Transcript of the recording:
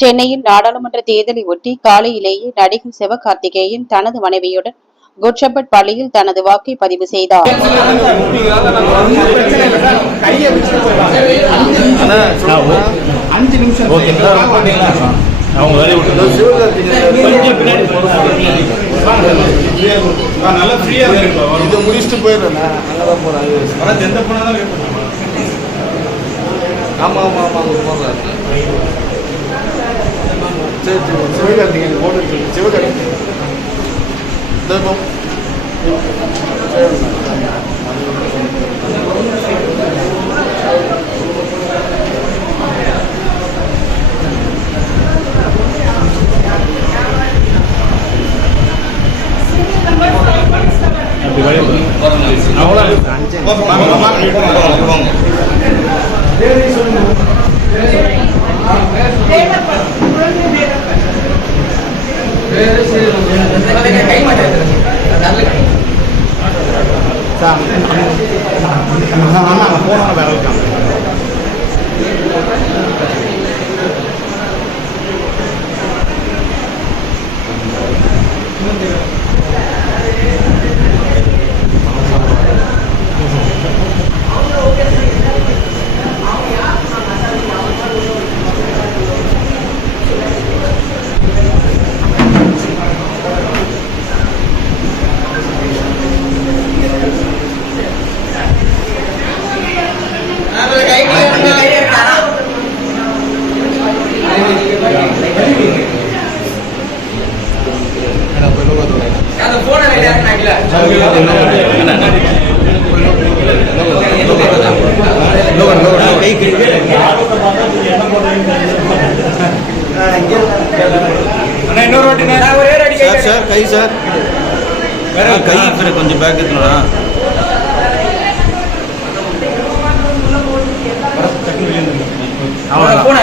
சென்னையில் நாடாளுமன்ற தேர்தலை ஒட்டி காலையிலேயே நடிகர் சிவகார்த்திகேயன் தனது மனைவியுடன் குட்ஷப்பட் பள்ளியில் தனது வாக்கை பதிவு செய்தார். அஞ்சு முடிச்சுட்டு போயிடுறேன் எந்த போனாலும் ஆமாம் ஆமாம் அங்கே போடுறேன் சரி さあ、花がこうなるわけじゃん。இன்னொரு வாட்டி சார் சார் கை சார். கை. இப்படி கொஞ்சம் பேக் இருக்கணும்னா போன